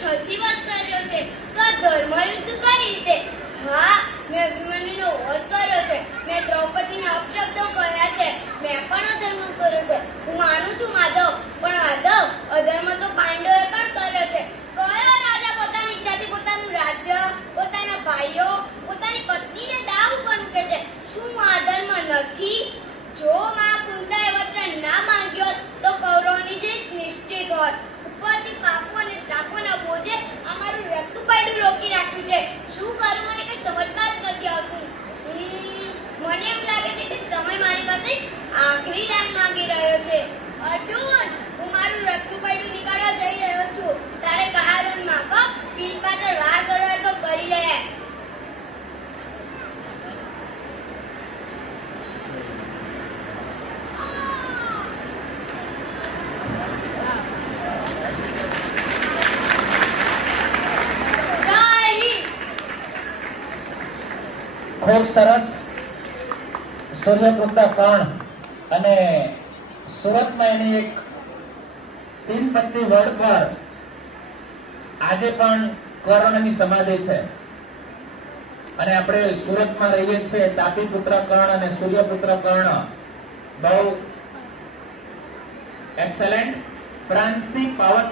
છલથી વાત કર્યો છે તો આ ધર્મયુદ્ધ કઈ રીતે? હા, મેં અભિમન્યુનો વધ કર્યો છે, મેં દ્રૌપદીને અપશબ્દો કહ્યા છે, મેં પણ અધર્મ કર્યો છે. હું માનું છું માધવ, પણ માધવ અધર્મ તો પાંડવોએ પણ કર્યો છે. કયો રાજા પોતાની ઈચ્છાથી પોતાનું રાજ્ય, પોતાના ભાઈઓ, પોતાની પત્નીને દાવ ઉપર મૂકે છે? શું આ અધર્મ નથી? જો માં કુંતાએ વચન ના માંગ્યો તો કૌરવોની જીત નિશ્ચિત હોત. ઉપરથી પાપો અને શ્રાપોના બોજે અમારું રક્ત પાડું રોકી રાખ્યું છે. શું કરું મને કઈ સમજમાં જ નથી આવતું. મને એવું લાગે છે કે સમય મારી પાસે આખરી દાન માંગી રહ્યો છે. અર્જુન, હું મારું રક્ત પાડું નીકાળવા જઈ રહ્યો છું. તારે કારણ માફક પીઠ પાછળ વાર કરવા તો કરી લે. ખૂબ સરસ. સૂર્યપુત્ર કર્ણ અને સુરતમાં એની એક તીનપત્તી વડ પર આજે પણ કર્ણની સમાધિ છે અને આપણે સુરતમાં રહીએ છીએ. તાપી પુત્ર કર્ણ અને સૂર્યપુત્ર કર્ણ બહુ એક્સેલેન્ટ, પ્રાંસિક પાવર